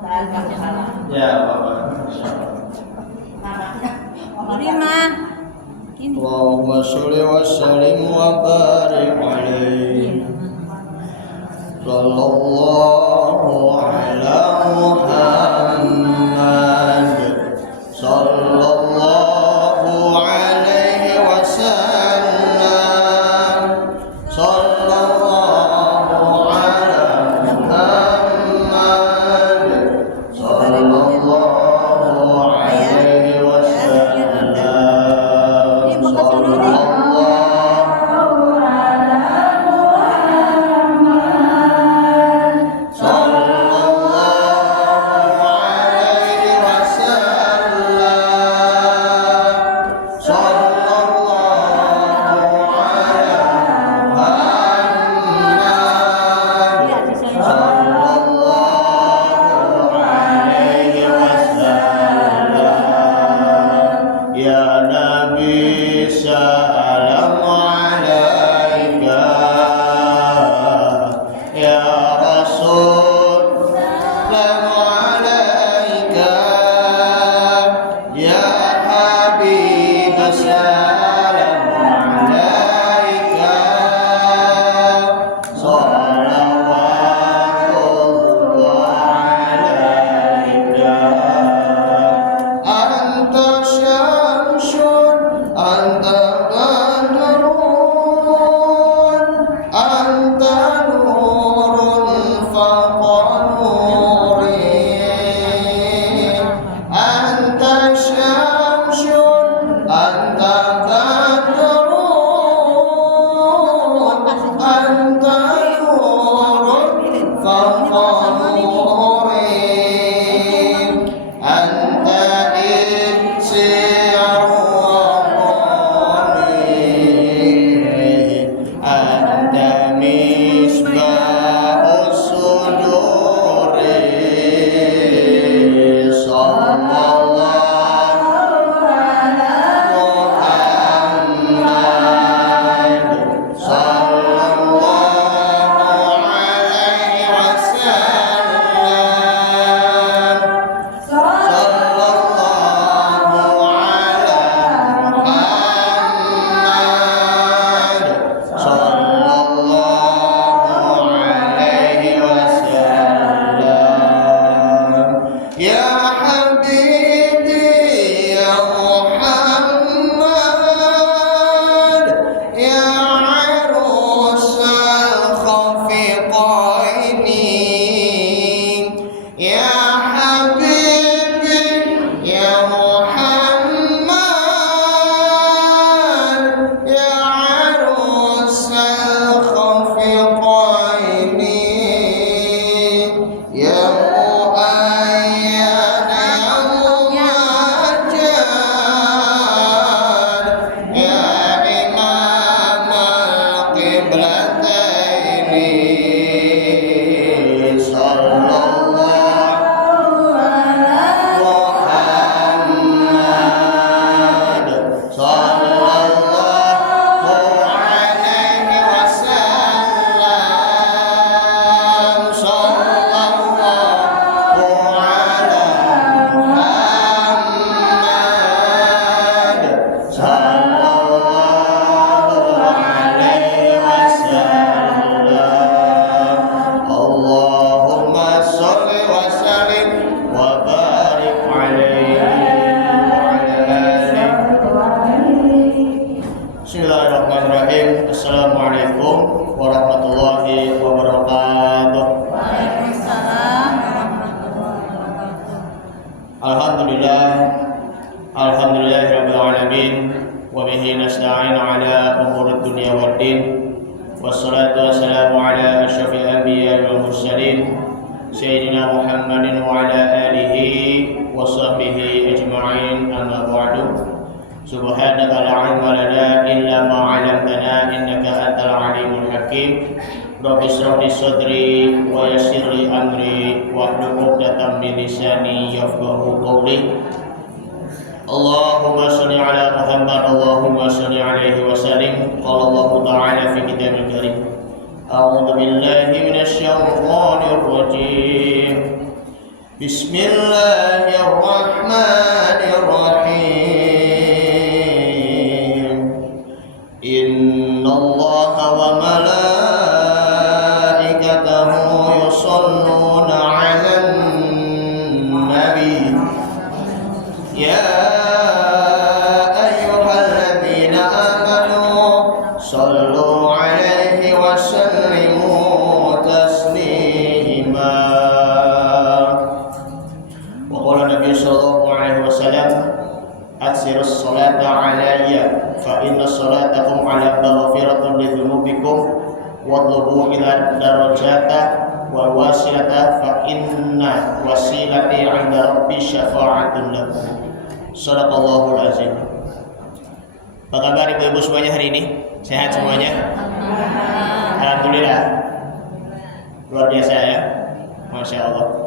Ya, Bapak. Insyaallah. Allahumma sholli wa sallim wa barik alaihi. Sallallahu ala Muhammad. Sallallahu alaihi wasallam. Sallallahu ala Muhammad. Sallallahu alaihi wasallam. Ya Nabi salam alaika, ya Rasul salam alaika, ya Habib salam alaika, salawatullah alaika. Anta syamsun, anta badrun, anta nurun fawqa nuri. Anta syamsun, anta badrun, anta nurun fawqa nuri. Anta insiar wa qani, anta misbahus suduri. Sallallahu ala Muhammad. Sallallahu alaihi wasallam. Sallallahu ala Muhammad. Sallallahu alaihi wasallam. Ya Habibi ya Muhammad, ya arusal khafiqaini, ya Habibi ya Muhammad, ya arusal khafiqaini, ya mu'ayyad ya muwajjad, ya imam al-qiblataini. Sallallahu Muhammad. Sallallahu alaihi wasallam. Sallallahu ala Muhammad. Sallallahu alaihi wasallam. Allahumma sholli wa sallim wa barik alaihi wa ala alihi. Bismillahirrahmanirrahim. Assalamualaikum warahmatullahi wabarakatuh. Alhamdulillah, alhamdulillahirabbil alamin, wa bihi nasta'in ala umurid dunya waddin. Wassalatu wassalamu ala asyrafil anbiya'i wal mursalin, sayyidina Muhammadin wa ala alihi wa sahbihi ajma'in. Amma ba'du. Subhanaka la ilma lana illa ma 'allamtana innaka antal alimul hakim. Rabbi shrah li sadri wa yassir li amri wahlul 'uqdatam min lisani yafqahu qawli. Allahumma shalli ala Muhammad, Allahumma shalli alaihi wa sallim. Qala Allah ta'ala fi kitabil karim. A'udzu billahi minasy syaithanir rajim. Bismillahirrahmanirrahim. Innallaha wa malaikatahu yusholluna 'alan nabi. Ya ayyuhalladzina amanu shallu 'alaihi wa sallimu taslima. Wa qala Nabi sallallahu alaihi wasallam, aksirus salata 'alayya fa inna salatakum 'ala maghfiratin li dzunubikum wadlubu ila darajata wa wasilata fa inna wasilati 'inda rabbi syafa'atun lakum. Shadaqallahul azim. Apa kabar ibu-ibu semuanya hari ini? Sehat semuanya? Alhamdulillah. Luar biasa ya. Masya Allah.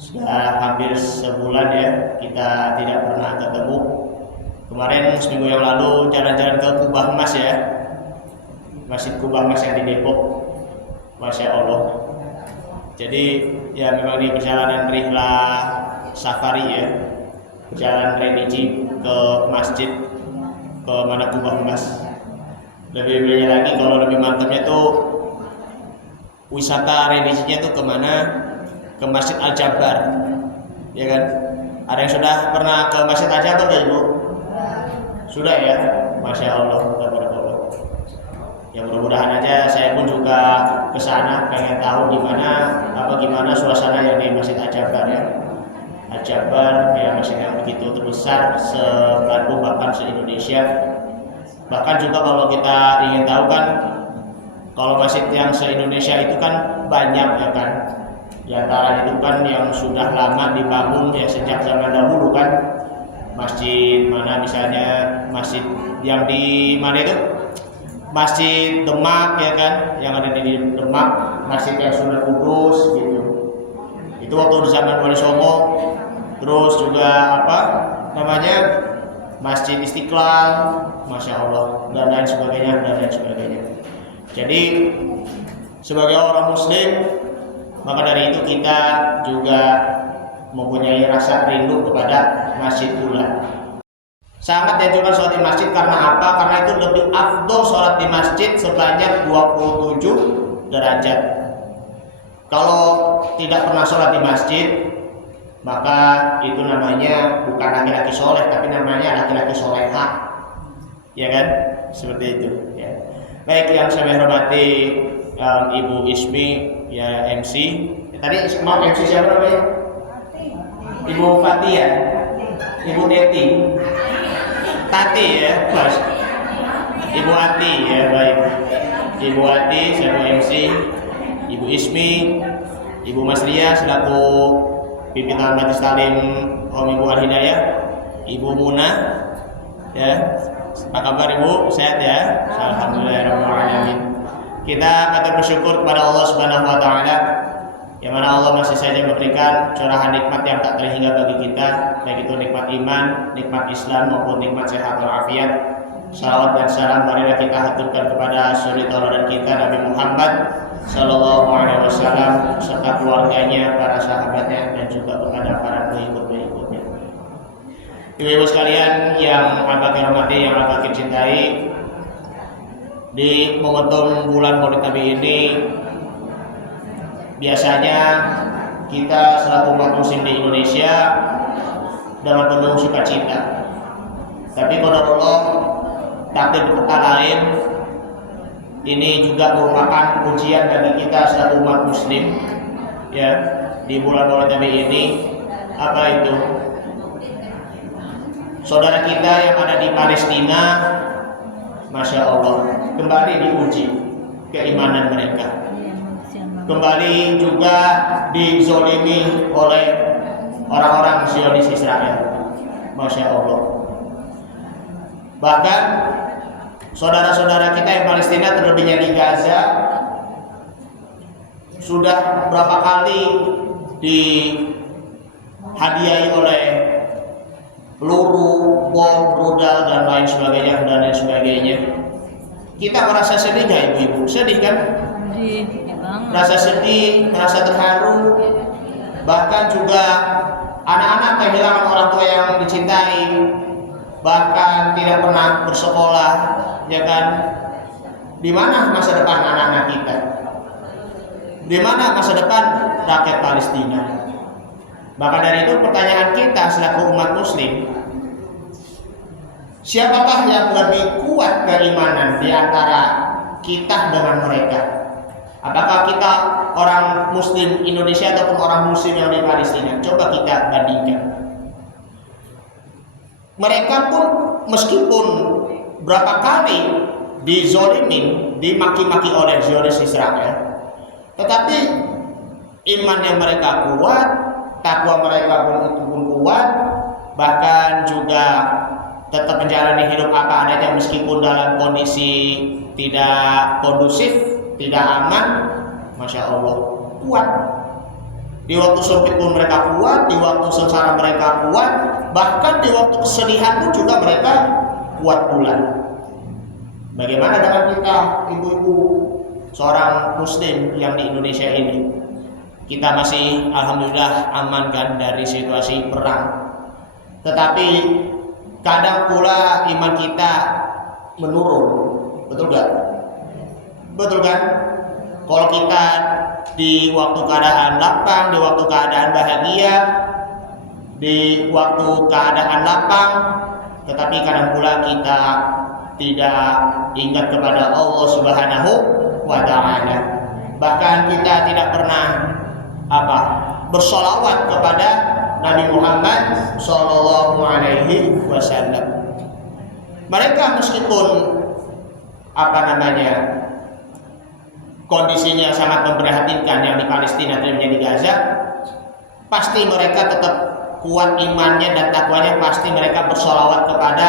Sudah hampir sebulan ya kita tidak pernah ketemu. Kemarin seminggu yang lalu jalan-jalan ke Kubah Mas ya, Masjid Kubah Mas yang di Depok. Masya Allah. Jadi ya memang di perjalanan rihlah safari ya, perjalanan religi ke masjid ke mana Kubah Mas. Lebih lagi kalau lebih mantapnya tuh wisata religinya tuh kemana? Ke Masjid Al-Jabar, ya kan? Ada yang sudah pernah ke Masjid Al-Jabar kan Ibu? Sudah ya, Masya Allah, tabarakallah. Ya mudah-mudahan aja saya pun juga ke sana, pengen tahu gimana suasana yang di Masjid Al-Jabar ya. Al-Jabar ya masjid yang begitu terbesar se-Bandung bahkan se-Indonesia. Bahkan juga kalau kita ingin tahu kan, kalau masjid yang se-Indonesia itu kan banyak ya kan. Di antara itu kan yang sudah lama dibangun ya sejak zaman dahulu kan, masjid mana misalnya masjid yang di mana itu Masjid Demak ya kan, yang ada di Demak, masjid yang Sunan Kudus gitu. Itu waktu di zaman Wali Songo. Terus juga Masjid Istiqlal, Masya Allah, dan lain sebagainya. Jadi sebagai orang Muslim, maka dari itu kita juga mempunyai rasa rindu kepada masjid pula. Sangat dianjurkan sholat di masjid karena apa? Karena itu lebih afdol sholat di masjid sebanyak 27 derajat. Kalau tidak pernah sholat di masjid, maka itu namanya bukan laki-laki soleh, tapi namanya laki-laki solehah, ya kan? Seperti itu. Ya. Baik yang saya hormati Ibu Ismi, ya MC. Tadi mau MC siapa namanya? Ibu Fatia, Ibu Deti, Tati ya, Mas. Ibu Ati ya, baik. Ibu Ati, saya MC. Ibu Ismi, Ibu Mas Ria selaku pimpinan Majelis Talim Om Ibu Al Hidayah, Ibu Muna, ya. Apa kabar Ibu? Sehat ya? Alhamdulillahirrahmanirrahim. Kita patut bersyukur kepada Allah Subhanahu wa taala yang mana Allah masih saja memberikan curahan nikmat yang tak terhingga bagi kita, baik itu nikmat iman, nikmat Islam maupun nikmat sehat walafiat. Salawat dan salam marilah kita haturkan kepada suri tauladan kita Nabi Muhammad sallallahu alaihi wasallam serta keluarganya, para sahabatnya dan juga kepada para pengikut-pengikutnya. Ibu-ibu sekalian yang Allah hormati, yang Allah cintai, di momentum bulan Maulid Nabi ini biasanya kita selaku umat muslim di Indonesia dengan penuh sukacita. Tapi qadarullah, takdir berkata lain, ini juga merupakan ujian bagi kita selaku umat muslim ya di bulan Maulid Nabi ini. Apa itu? Saudara kita yang ada di Palestina, Masya Allah, kembali diuji keimanan mereka, kembali juga dizolimi oleh orang-orang Zionis Israel, Masya Allah. Bahkan saudara-saudara kita yang Palestina, terlebihnya di Gaza, sudah berapa kali dihadiahi oleh peluru, bom, rudal dan lain sebagainya. Kita merasa sedih nggak ibu-ibu? Sedih kan? Rasa sedih, merasa terharu. bahkan juga anak-anak kehilangan orang tua yang dicintai, bahkan tidak pernah bersekolah, ya kan? Di mana masa depan anak-anak kita? Di mana masa depan rakyat Palestina? Maka dari itu pertanyaan kita selaku umat muslim, siapakah yang lebih kuat keimanan di antara kita dengan mereka? Apakah kita orang muslim Indonesia ataupun orang muslim yang di Palestina? Coba kita bandingkan. Mereka pun meskipun berapa kali dizolimin, dimaki-maki oleh Zionis Israel, tetapi iman yang mereka kuat, takwa mereka pun kuat, bahkan juga tetap menjalani hidup apa adanya meskipun dalam kondisi tidak kondusif, tidak aman. Masya Allah, kuat. Di waktu sempit pun mereka kuat, di waktu sengsara mereka kuat, bahkan di waktu kesedihan pun juga mereka kuat pula. Bagaimana dengan kita, ibu-ibu, seorang muslim yang di Indonesia ini? Kita masih alhamdulillah aman kan dari situasi perang. Tetapi kadang pula iman kita menurun. Betul gak? Betul kan? Kalau kita di waktu keadaan lapang, di waktu keadaan bahagia, di waktu keadaan lapang, tetapi kadang pula kita tidak ingat kepada Allah Subhanahu wa Ta'ala. Bahkan kita tidak pernah bersolawat kepada Nabi Muhammad Sallallahu Alaihi Wasallam. Mereka meskipun kondisinya sangat memprihatinkan yang di Palestina dan yang di Gaza, pasti mereka tetap kuat imannya dan takwanya, pasti mereka bersolawat kepada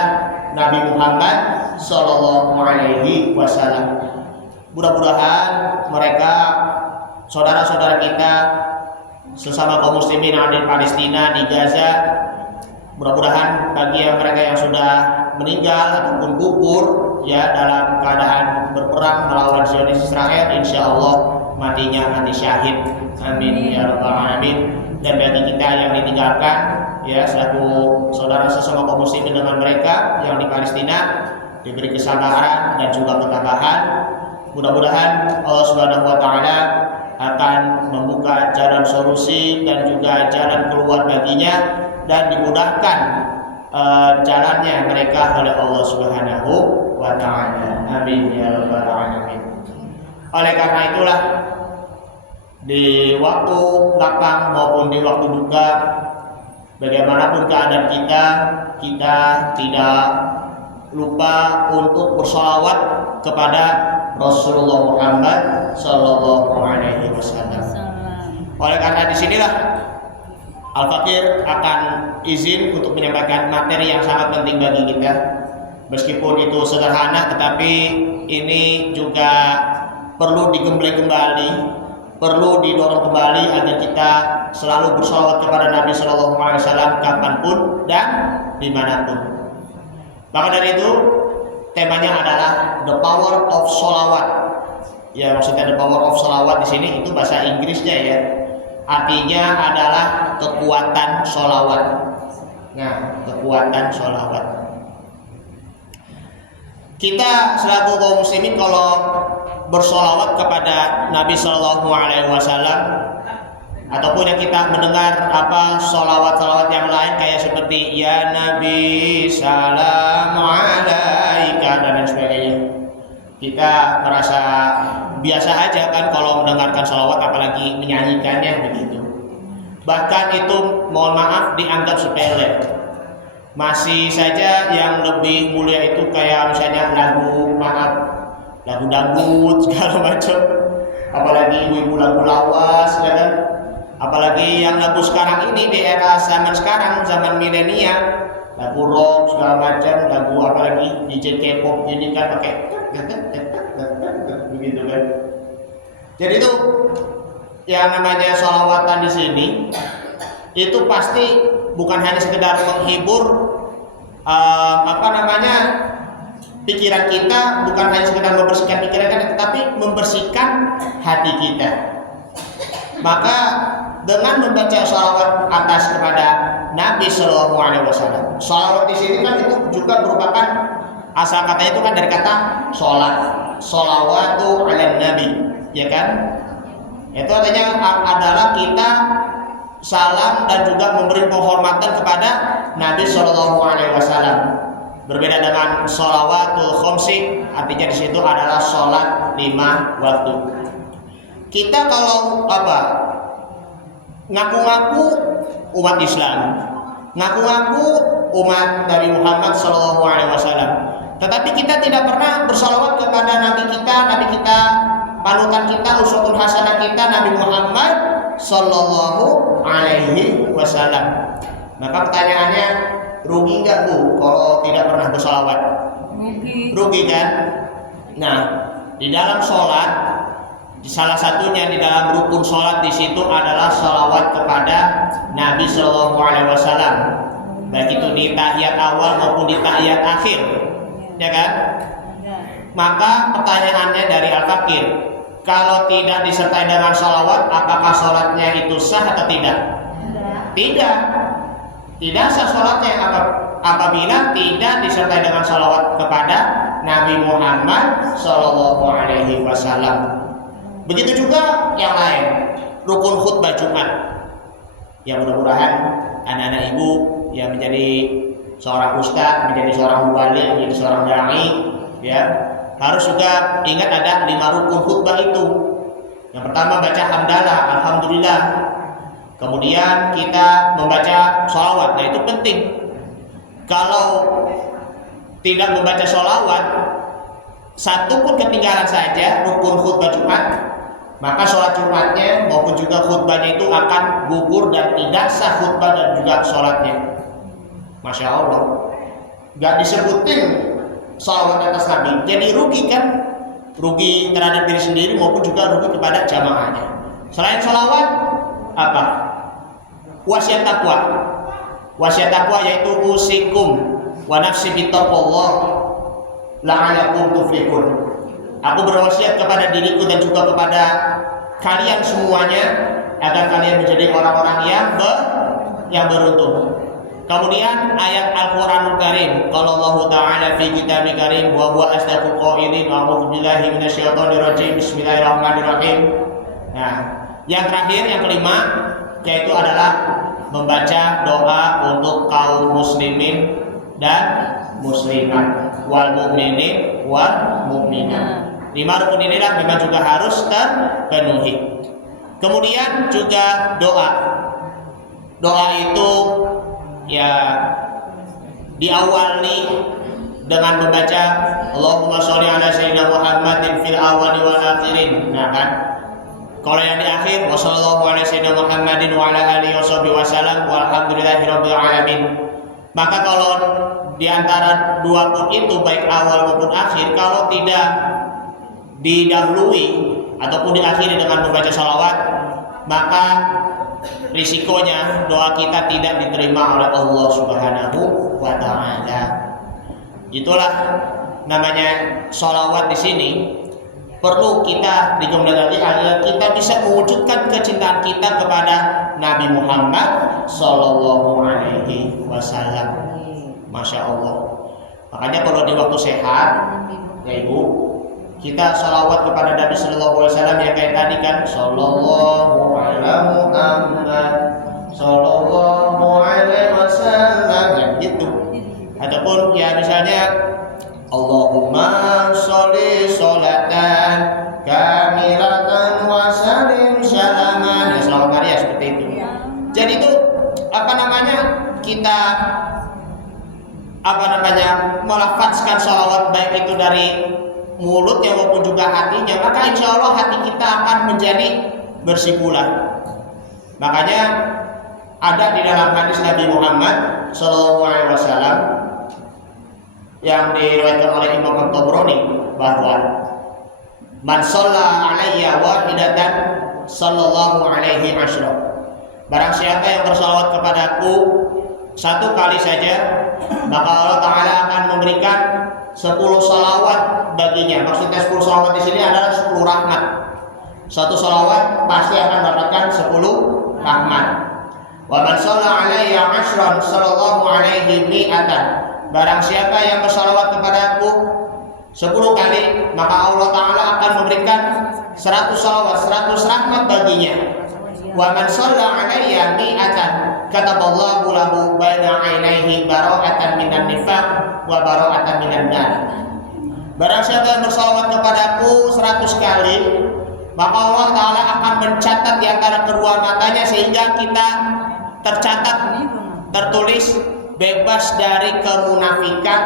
Nabi Muhammad Sallallahu Alaihi Wasallam. Mudah-mudahan mereka, saudara-saudara kita, sesama kaum muslimin yang ada di Palestina, di Gaza, mudah-mudahan bagi mereka yang sudah meninggal ataupun gugur ya dalam keadaan berperang melawan Zionis Israel, insya Allah matinya mati syahid, amin ya rabbal alamin. Dan bagi kita yang ditinggalkan ya selaku saudara sesama kaum muslimin dengan mereka yang di Palestina, diberi kesabaran dan juga ketabahan. Mudah-mudahan Allah Subhanahu wa Ta'ala akan membuka jalan solusi dan juga jalan keluar baginya, dan dimudahkan jalannya mereka oleh Allah Subhanahu wa Ta'ala, amin ya rabbal alamin. Oleh karena itulah di waktu lapang maupun di waktu duka, bagaimanapun keadaan kita tidak lupa untuk bersolawat kepada Rasulullah Muhammad Sallallahu Alaihi Wasallam. Oleh karena disinilah Al-Fakir akan izin untuk menyampaikan materi yang sangat penting bagi kita. Meskipun itu sederhana, tetapi ini juga perlu digembleng kembali, perlu didorong kembali agar kita selalu bersolawat kepada Nabi Sallallahu Alaihi Wasallam kapanpun dan dimanapun. Maka dari itu temanya adalah the power of sholawat. Ya, maksudnya the power of sholawat di sini itu bahasa Inggrisnya ya. Artinya adalah kekuatan sholawat. Nah, kekuatan sholawat. Kita selaku kaum muslimin kalau bersolawat kepada Nabi Sallallahu Alaihi Wasallam, ataupun yang kita mendengar sholawat-sholawat yang lain kayak seperti ya Nabi salam alaika dan lain sebagainya, kita merasa biasa aja kan kalau mendengarkan sholawat, apalagi menyanyikannya begitu. Bahkan itu mohon maaf dianggap sepele. Masih saja yang lebih mulia itu kayak misalnya lagu dangdut segala macam, apalagi ibu lagu lawas ya kan. Apalagi yang lagu sekarang ini di era zaman sekarang, zaman milenial, lagu rock segala macam, lagu apalagi DJ K-pop ini kan pakai begitu kan. Jadi itu yang namanya sholawatan di sini itu pasti bukan hanya sekedar menghibur pikiran kita, bukan hanya sekedar membersihkan pikiran kita, tetapi membersihkan hati kita. Maka dengan membaca sholawat atas kepada Nabi Shallallahu Alaihi Wasallam, sholawat di sini kan itu juga merupakan asal katanya itu kan dari kata sholat, sholawatu ala Nabi, ya kan? Itu artinya adalah kita salam dan juga memberi penghormatan kepada Nabi Shallallahu Alaihi Wasallam. Berbeda dengan sholawatul khomsi, artinya di situ adalah sholat 5 waktu. Kita kalau ngaku-ngaku umat Islam, ngaku-ngaku umat Nabi Muhammad Shallallahu Alaihi Wasallam, tetapi kita tidak pernah bersalawat kepada Nabi kita, panutan kita, uswatun hasanah kita, Nabi Muhammad Shallallahu Alaihi Wasallam. Maka pertanyaannya, rugi nggak Bu kalau tidak pernah bersalawat? Rugi kan? Nah, di dalam sholat, salah satunya di dalam rukun sholat di situ adalah salawat kepada Nabi Shallallahu Alaihi Wasallam, baik itu di tahiyat awal maupun di tahiyat akhir, ya kan? Maka pertanyaannya dari Al-Fakir, kalau tidak disertai dengan salawat, apakah sholatnya itu sah atau tidak? Tidak sah sholatnya apabila tidak disertai dengan salawat kepada Nabi Muhammad Shallallahu Alaihi Wasallam. Begitu juga yang lain, rukun khutbah Jumat. Yang mudah-mudahan anak-anak ibu yang menjadi seorang ustadz, menjadi seorang mubaligh, menjadi seorang dai, ya, harus juga ingat ada 5 rukun khutbah itu. Yang pertama baca hamdalah, alhamdulillah. Kemudian kita membaca sholawat, nah itu penting. Kalau tidak membaca sholawat, satu pun ketinggalan saja rukun khutbah Jumat, maka sholat Jumatnya maupun juga khutbahnya itu akan gugur dan tidak sah khutbah dan juga sholatnya. Masya Allah, gak disebutin sholawat atas Nabi, jadi rugi kan? Rugi terhadap diri sendiri maupun juga rugi kepada jamaahnya. Selain sholawat, apa? Wasiat takwa yaitu usikum wa nafsi bittaqwallah la'alakum tuflihun. Aku berwasiat kepada diriku dan juga kepada kalian semuanya agar kalian menjadi orang-orang yang beruntung. Kemudian ayat Al-Qur'anul Karim, qala Allah Ta'ala fi kitabih karim wa huwa asdaqul qailin wa a'udzu billahi minasyaitonir rajim. Bismillahirrahmanirrahim. Nah, yang terakhir, yang kelima, yaitu adalah membaca doa untuk kaum muslimin dan muslimat, wal mu'minin wal mu'minat. 5 rukun inilah memang juga harus terpenuhi. Kemudian juga doa. Doa itu ya diawali dengan membaca Allahumma sholli ala sayyidina Muhammadin fil awwali wal akhirin. Nah kan, kalau yang di akhir wassallallahu ala sayyidina Muhammadin wa ala alihi wasallam walhamdulillahirabbil alamin. Maka kalau di antara 2 pun itu baik awal maupun akhir, kalau tidak didahului ataupun diakhiri dengan membaca sholawat, maka risikonya doa kita tidak diterima oleh Allah Subhanahu wa Ta'ala. Itulah namanya sholawat di sini. Perlu kita digembleng agar kita bisa mewujudkan kecintaan kita kepada Nabi Muhammad Sallallahu Alaihi Wasallam. Masya Allah. Makanya kalau di waktu sehat, ya Ibu, kita salawat kepada Nabi Sallallahu Alaihi Wasallam ya kayak tadi kan, Sallallahu Alaihi Muhammad, Sallallahu Alaihi Wasallam, ya gitu. Ataupun ya misalnya Allahumma sholli sholatan kamilatan wa salim salaman, ya selawat Maria seperti itu. Jadi itu kita melafazkan sholawat baik itu dari mulutnya maupun juga hatinya, maka insya Allah hati kita akan menjadi bersih pula. Makanya ada di dalam hadis Nabi Muhammad SAW yang diriwayatkan oleh Imam At-Tabrani bahwa man shalla alayya wahidatan sallallahu alaihi asyra. Barang siapa yang bersalawat kepadaku satu kali saja, maka Allah Ta'ala akan memberikan 10 salawat baginya. Maksudnya 10 salawat di sini adalah 10 rahmat. Satu salawat pasti akan mendapatkan 10 rahmat. Wa man shalla alayya 'ashran sallallahu alaihi mi'atan. Barang siapa yang bersalawat kepadaku 10 kali, maka Allah Ta'ala akan memberikan 100 salawat, 100 rahmat baginya. Wa man shalla alayya mi'atan kataballahu lahu baina 'ainaihi bara'atan minan nifaq wa bara'atan minan nar. Barang siapa yang bersalawat kepadaku 100 kali, maka Allah Ta'ala akan mencatat di antara kedua matanya sehingga kita tercatat, tertulis bebas dari kemunafikan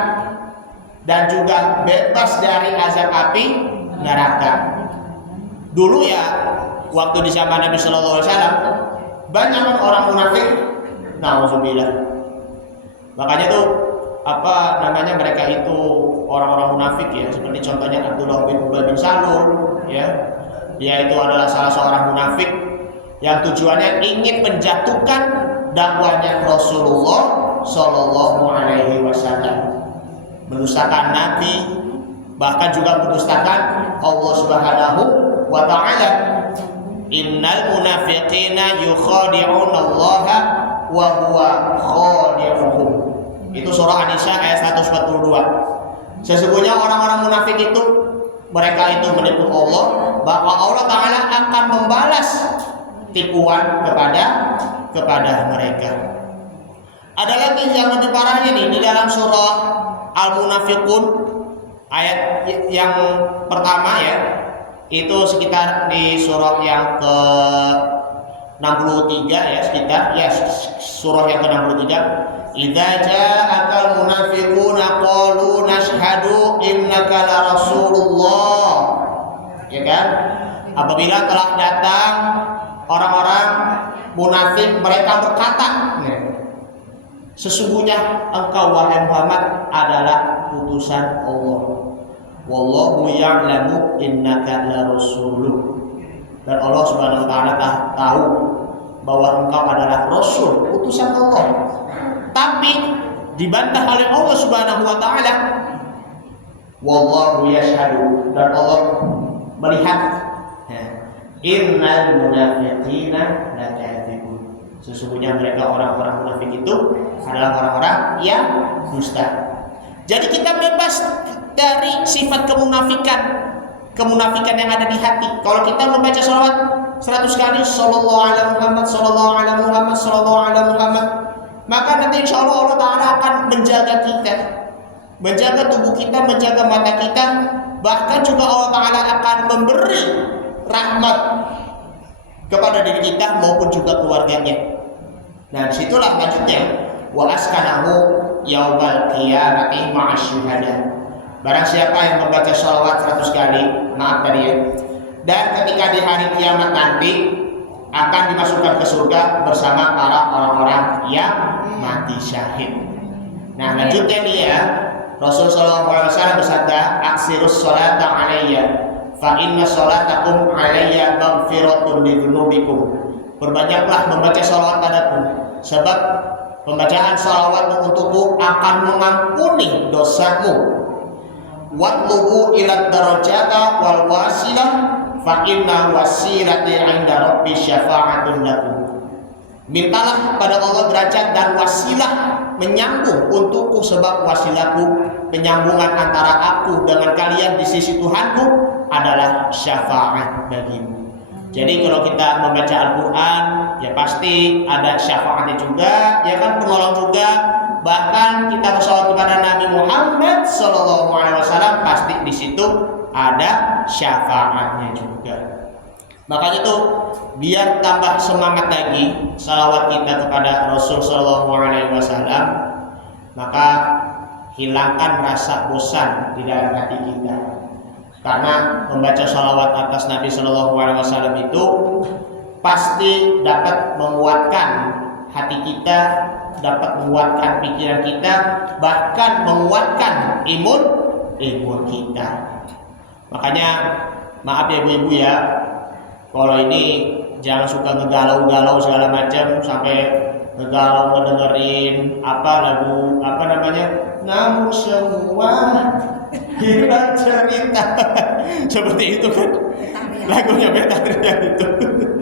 dan juga bebas dari azab api neraka. Dulu ya, waktu di zaman Nabi Sallallahu Alaihi Wasallam banyak orang munafik, nauzubillah. Makanya tuh apa namanya mereka itu orang-orang munafik ya, seperti contohnya Abdullah bin Ubay bin Salul ya. Dia itu adalah salah seorang munafik yang tujuannya ingin menjatuhkan dakwahnya Rasulullah Shallallahu Alaihi Wasallam, mendustakan Nabi, bahkan juga mendustakan Allah Subhanahu Wa Taala. Innal munafiqina yukhadi'una Allah wa huwa khadi'uhum. Itu surah An-Nisa ayat 142. Sesungguhnya orang-orang munafik itu mereka itu menipu Allah, bahwa Allah Ta'ala akan membalas tipuan kepada mereka. Ada lagi yang lebih parahnya nih di dalam surah Al-Munafiqun ayat yang pertama ya, itu sekitar di surah yang ke 63 ya, sekitar ya surah yang ke 63. Idza ja'akal munafiquna qalu nashhadu innaka la rasulullah. Ya kan? Apabila telah datang orang-orang munafik, mereka berkata, sesungguhnya engkau wahai Muhammad adalah utusan Allah. Wallahu ya'lamu innaka la rasuluh. Dan Allah Subhanahu wa taala tahu bahwa engkau adalah rasul, utusan Allah. Tapi dibantah oleh Allah Subhanahu wa taala. Wallahu yashhadu, dan Allah melihat. Innal munafiqina lakadzibun. Sesungguhnya mereka orang-orang munafik itu adalah orang-orang yang dusta. Jadi kita bebas dari sifat kemunafikan yang ada di hati. Kalau kita membaca sholawat 100 kali sallallahu alaihi Muhammad, sallallahu alaihi Muhammad, sallallahu alaihi Muhammad, maka nanti insya Allah Allah Ta'ala akan menjaga kita, menjaga tubuh kita, menjaga mata kita. Bahkan juga Allah Ta'ala akan memberi rahmat kepada diri kita maupun juga keluarganya. Nah disitulah lanjutnya, wa askanahu yaumal qiyamati ma'asyuhada. Barang siapa yang membaca sholawat 100 kali, maaf tadi ya, dan ketika di hari kiamat nanti akan dimasukkan ke surga bersama para orang-orang yang mati syahid. Nah lanjutnya nih ya, Rasul Sallallahu Alaihi Wasallam bersabda, aksirus sholata alayya fa inna sholatakum alayya maghfiratun lidzunubikum. Perbanyaklah membaca sholawat padaku, sebab pembacaan sholawat untukku akan mengampuni dosamu. Watlubu ila darajata wal wasilah fa inna wasilati 'inda rabbi syafa'atun lakum. Mintalah pada Allah derajat dan wasilah menyambung untukku, sebab wasilahku, penyambungan antara aku dengan kalian di sisi Tuhanku adalah syafaat bagimu. Jadi kalau kita membaca Al-Quran ya pasti ada syafaatnya juga, ya kan, penolong juga. Bahkan kita bersalawat kepada Nabi Muhammad Sallallahu Alaihi Wasallam pasti di situ ada syafaatnya juga. Makanya tuh biar tambah semangat lagi salawat kita kepada Rasul Sallallahu Alaihi Wasallam, maka hilangkan rasa bosan di dalam hati kita. Karena membaca salawat atas Nabi Sallallahu Alaihi Wasallam itu pasti dapat menguatkan hati kita, dapat menguatkan pikiran kita, bahkan menguatkan imun kita. Makanya maaf ya ibu-ibu ya, kalau ini jangan suka ngegalau-galau segala macam, sampai ngegalau ngedengerin lagu namanya, namun semua kita cerita seperti itu kan. Lagunya Betadria itu.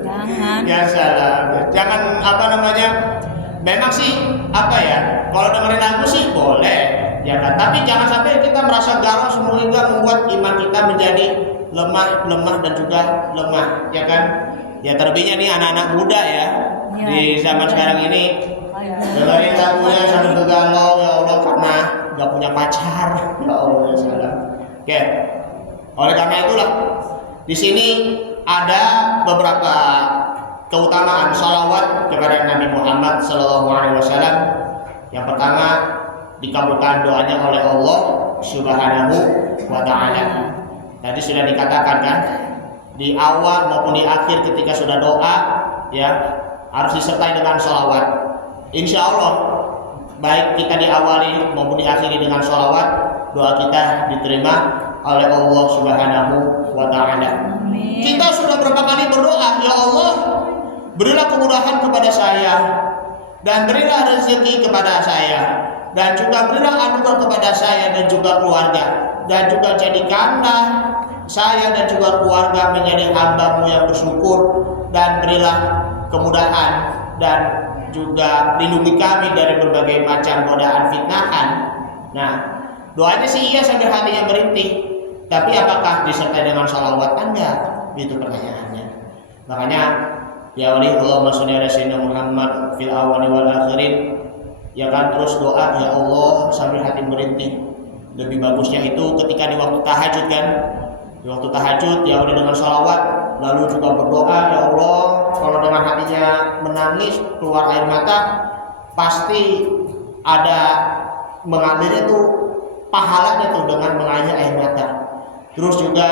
Jangan. Ya salah. Jangan apa namanya? Memang sih apa ya? Kalau dengerin lagu sih boleh, ya kan. Tapi jangan sampai kita merasa galau sehingga membuat iman kita menjadi lemah dan juga lemah, ya kan? Ya terlebihnya nih anak-anak muda ya, di zaman sekarang ini dengerin lagunya sambil bergalau, ya Allah, karena nggak punya pacar, ya Allah, ya salah. Oke. Oleh karena itulah di sini ada beberapa keutamaan salawat kepada Nabi Muhammad SAW. Yang pertama, dikabulkan doanya oleh Allah Subhanahu wa Ta'ala. Tadi sudah dikatakan kan, di awal maupun di akhir ketika sudah doa, ya harus disertai dengan salawat. Insya Allah, baik kita diawali maupun diakhiri dengan salawat, doa kita diterima oleh Allah Subhanahu wa Ta'ala. Kita sudah berapa kali berdoa, ya Allah, berilah kemudahan kepada saya, dan berilah rezeki kepada saya, dan juga berilah anugerah kepada saya dan juga keluarga, dan juga jadikanlah saya dan juga keluarga menjadi hamba-Mu yang bersyukur, dan berilah kemudahan dan juga lindungi kami dari berbagai macam godaan fitnahan. Nah, doanya sih iya sambil hatinya merintih, tapi apakah disertai dengan salawat? Enggak, itu pertanyaannya. Makanya ya wali Allahumma sholli ala sayyidina Muhammad fil awwali wal akhirin, ya kan, terus doa ya Allah sambil hati merintih. Lebih bagusnya itu ketika di waktu tahajud kan, di waktu tahajud ya udah dengan salawat, lalu juga berdoa, ya Allah, kalau dengan hatinya menangis keluar air mata, pasti ada mengalirnya tuh pahalanya tuh dengan mengalir air mata. Terus juga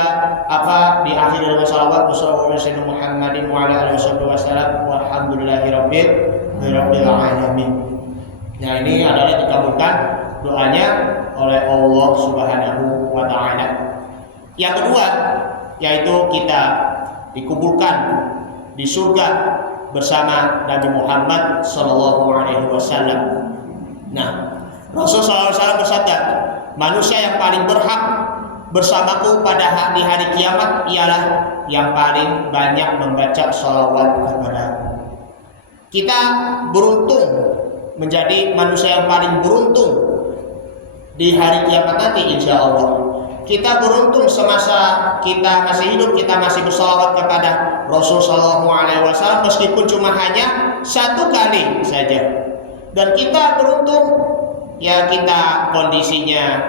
apa diakhiri dengan salawat Rasulullah Muhammadin wa ala alihi wasallam walhamdulillahirabbil alamin. Nah, ini adalah dikabulkan doanya oleh Allah Subhanahu wa Ta'ala. Yang kedua, yaitu kita dikuburkan di surga bersama Nabi Muhammad sallallahu alaihi wasallam. Nah, Rasulullah SAW bersabda, manusia yang paling berhak bersamaku pada di hari kiamat ialah yang paling banyak membaca sholawat kepadaku. Kita beruntung menjadi manusia yang paling beruntung di hari kiamat nanti, insya Allah. Kita beruntung semasa kita masih hidup, kita masih bersolawat kepada Rasulullah SAW meskipun cuma hanya satu kali saja. Dan kita beruntung ya kita kondisinya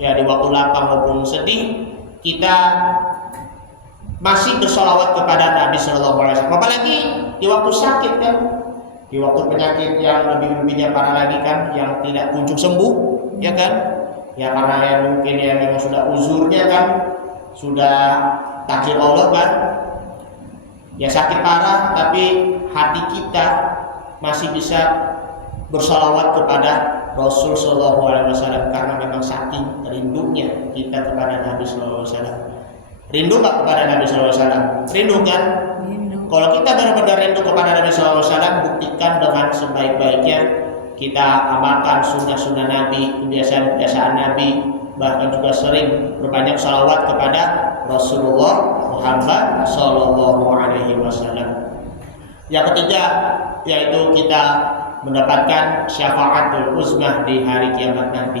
ya di waktu lapang maupun sedih, kita masih bersolawat kepada Nabi Sallallahu Alaihi Wasallam. Apalagi di waktu sakit kan, di waktu penyakit yang lebih-lebihnya parah lagi kan, yang tidak kunjung sembuh, ya kan? Ya karena yang mungkin ya memang sudah uzurnya kan, sudah takdir Allah kan, ya sakit parah, tapi hati kita masih bisa bersolawat kepada Rasul Sallallahu Alaihi Wasallam karena memang saking rindunya kita kepada Nabi Sallallahu Alaihi Wasallam. Rindu nggak kepada Nabi Sallallahu Alaihi Wasallam? Rindu kan? Rindu. Kalau kita benar-benar rindu kepada Nabi Sallallahu Alaihi Wasallam, buktikan dengan sebaik-baiknya kita amalkan sunnah-sunnah Nabi, kebiasaan-kebiasaan Nabi, bahkan juga sering berbanyak salawat kepada Rasulullah Muhammad Sallallahu Alaihi Wasallam. Yang ketiga, yaitu kita mendapatkan syafaatul uzmah di hari kiamat nanti.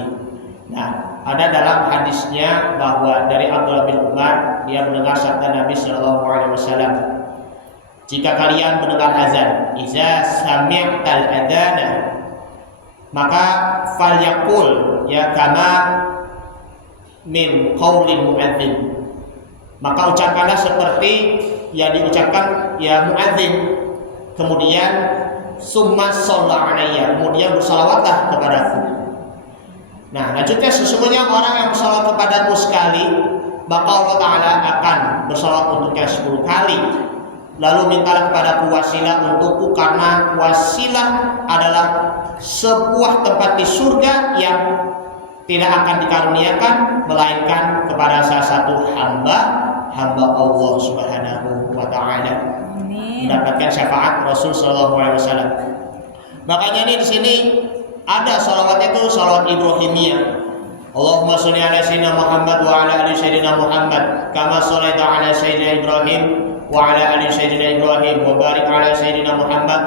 Nah, ada dalam hadisnya bahwa dari Abdullah bin Umar, dia mendengar sabda Nabi Sallallahu Alaihi Wasallam, jika kalian mendengar azan, iza sami'tal adana, maka falyaqul ya kama min qaulil muadzin, maka ucapkanlah seperti yang diucapkan ya muadzin, kemudian summa shalla alayya, kemudian bersalawatlah kepadaku. Nah, lanjutnya sesungguhnya orang yang bersalawat kepadaku sekali, maka Allah Ta'ala akan bersalawat untuknya 10 kali. Lalu mintalah kepadaku wasilah untukku, karena wasilah adalah sebuah tempat di surga yang tidak akan dikaruniakan melainkan kepada salah satu hamba Allah Subhanahu wa Ta'ala, mendapatkan syafaat Rasul Sallallahu Alaihi Wasallam. Makanya ini di sini ada salawat itu salawat Ibrahimiyah. Allahumma sholli ala sayyidina Muhammad wa ala ali sayyidina Muhammad kama shallaita ala sayyidina Ibrahim wa ala ali sayyidina Ibrahim wa barik ala sayyidina Muhammad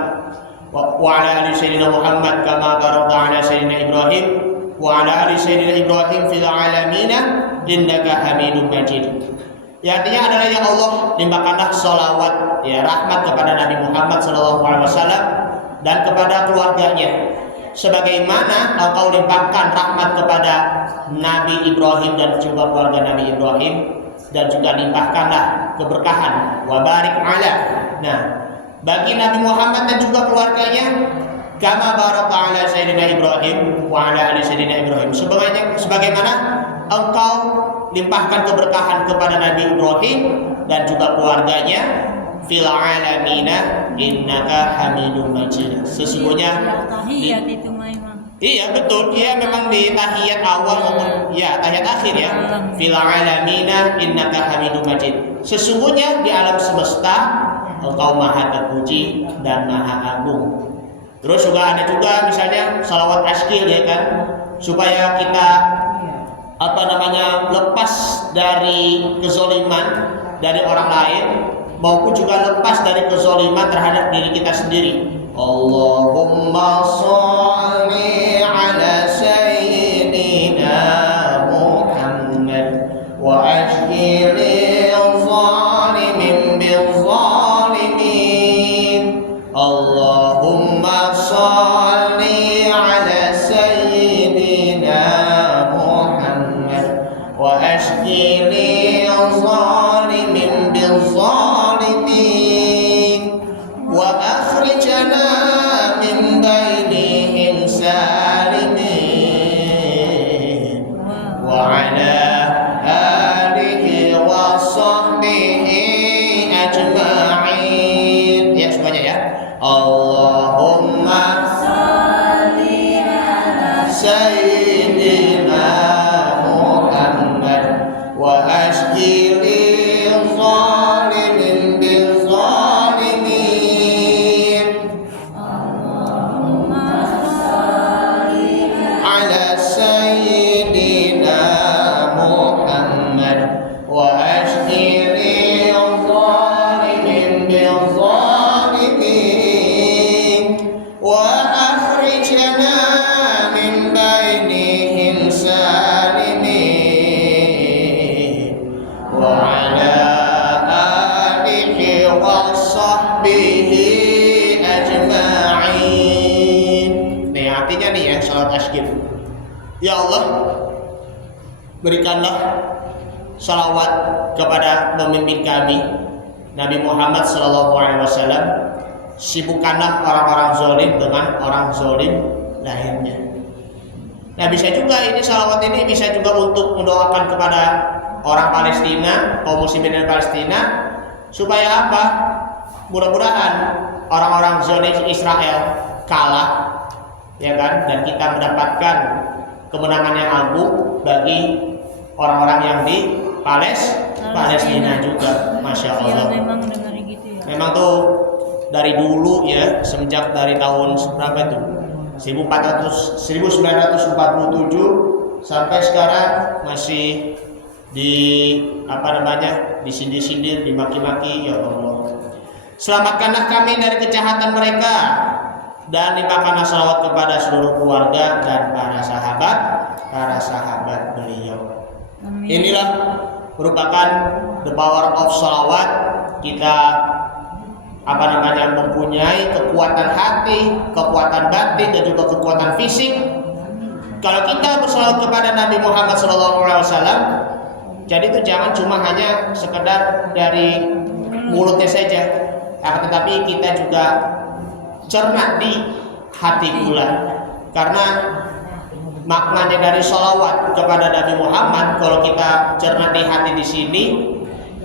wa ala ali sayyidina Muhammad kama barakta ala sayyidina Ibrahim wa ala ali sayyidina Ibrahim fil alamin innaka Hamidum Majid. Ya, artinya adalah ya Allah, limpahkanlah sholawat ya rahmat kepada Nabi Muhammad SAW dan kepada keluarganya, sebagaimana engkau limpahkan rahmat kepada Nabi Ibrahim dan juga keluarga Nabi Ibrahim, dan juga limpahkanlah keberkahan wa barik ala, nah, bagi Nabi Muhammad dan juga keluarganya, kama barakta ala sayyidina Ibrahim wa ala ali sayyidina Ibrahim, sebagaimana engkau limpahkan keberkahan kepada Nabi Ibrahim dan juga keluarganya, fil alamina innaka Hamidum Majid. Sesungguhnya tahiyat itu memang. Iya betul, iya memang di tahiyat awal maupun ya tahiyat akhir ya. Fil alamina innaka Hamidum Majid. Sesungguhnya di alam semesta engkau maha terpuji dan maha agung. Terus juga ada juga misalnya salawat askil ya kan, supaya kita lepas dari kezoliman dari orang lain, maupun juga lepas dari kezoliman terhadap diri kita sendiri. Allahumma sholli ala sayyidina Muhammad wa ashkili zalimin bil zalimin. Allahumma sholli ala sayyidina wa ashkili zalimin bil zalimin wa akhrijna min bainihim salimin wa ala alihi wa sahbihi ajma'in. Ya semuanya ya. Allahumma sholli ala sayyidina wa ashkili zalimin bil zalimin. Allahumma sholli ala sayyidina Muhammad wa ashkili zalimin bil zalimin wa akhrijna min bainihim ya Allah, berikanlah salawat kepada pemimpin kami Nabi Muhammad SAW. Sibukkanlah orang-orang zalim dengan orang zalim lainnya. Nah, bisa juga ini salawat ini bisa juga untuk mendoakan kepada orang Palestina, kaum muslimin dari Palestina, supaya apa? Mudah-mudahan orang-orang zalim Israel kalah, ya kan, dan kita mendapatkan kemenangan yang agung bagi orang-orang yang di Palestina juga. Masya Allah. Ya, memang dengar gitu ya. Memang tuh dari dulu ya, semenjak dari tahun berapa itu? 1947 sampai sekarang masih disindir-sindir, dimaki-maki. Ya Allah, selamatkanlah kami dari kejahatan mereka dan limpahkanlah salawat kepada seluruh keluarga dan para sahabat beliau. Amin. Inilah merupakan the power of salawat. Kita mempunyai kekuatan hati, kekuatan batin, dan juga kekuatan fisik. Kalau kita bersalawat kepada Nabi Muhammad SAW, jadi itu jangan cuma hanya sekedar dari mulutnya saja, tetapi kita juga cermat di hati pula. Karena maknanya dari sholawat kepada Nabi Muhammad, kalau kita cermat di hati di sini,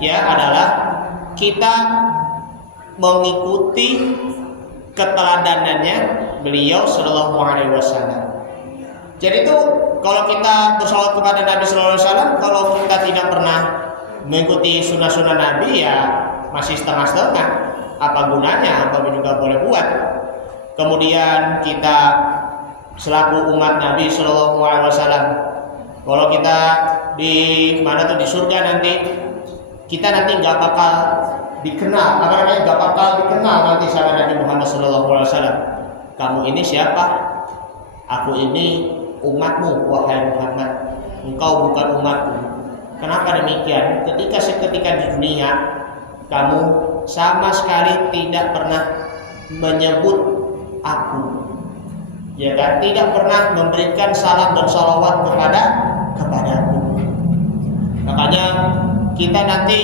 ya adalah kita mengikuti keteladanannya beliau Sallallahu Alaihi Wasallam. Jadi itu kalau kita bersalawat kepada Nabi Sallallahu Alaihi Wasallam, kalau kita tidak pernah mengikuti sunnah-sunnah Nabi, ya masih setengah-setengah. Apa gunanya? Apa juga boleh buat. Kemudian kita selaku umat Nabi Sallallahu Alaihi Wasallam, Kalau kita di mana tuh di surga nanti, kita nanti nggak bakal dikenal, nggak bakal dikenal nanti sama Nabi Muhammad SAW. Kamu ini siapa? Aku ini umatmu, wahai Muhammad. Engkau bukan umatku. Kenapa demikian? Seketika di dunia kamu sama sekali tidak pernah menyebut aku, ya kan? Tidak pernah memberikan salam dan sholawat kepadaku. Makanya kita nanti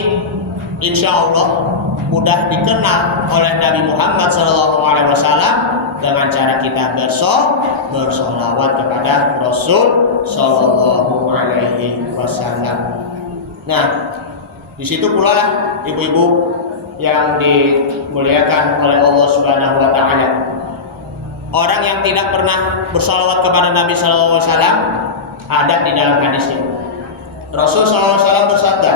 insya Allah mudah dikenal oleh Nabi Muhammad SAW dengan cara kita bersolawat kepada Rasul Sallallahu Alaihi Wasallam. Nah, di situ pula lah ibu-ibu yang dimuliakan oleh Allah Subhanahu Wa Taala. Orang yang tidak pernah bersolawat kepada Nabi Sallallahu Alaihi Wasallam ada di dalam hadisnya. Rasul Sallallahu Alaihi Wasallam bersabda,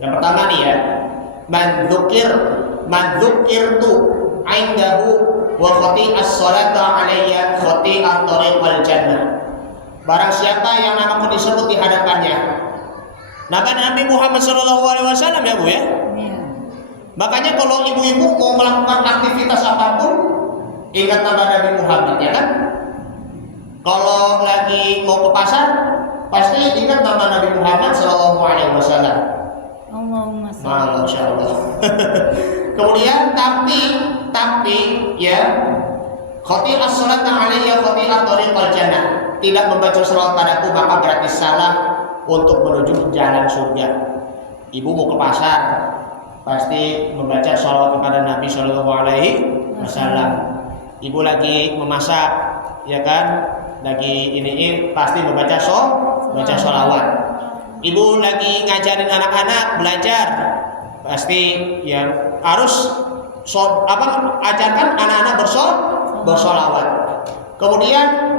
yang pertama nih ya, man dzukirtu indahu wa khati as-salata alayya khati at-tariqal jannah. Barang siapa yang namaku disebut di hadapannya, nama Nabi Muhammad SAW ya Bu ya. Makanya kalau ibu-ibu mau melakukan aktivitas apapun, ingat nama Nabi Muhammad ya kan. Kalau lagi mau ke pasar, pasti ingat nama Nabi Muhammad SAW. Masya Allah. Kemudian tapi ya, khati as-salata alayya khati at-tariqal jannah. Tidak membaca salawat padaku maka berarti salah untuk menuju jalan surga. Ibu mau ke pasar, pasti membaca salawat kepada Nabi Shallallahu Alaihi Wasallam. Ibu lagi memasak, ya kan? Lagi iniin, pasti membaca salawat. Ibu lagi ngajarin anak-anak belajar, pasti ya harus ajarkan anak-anak bersolawat. Kemudian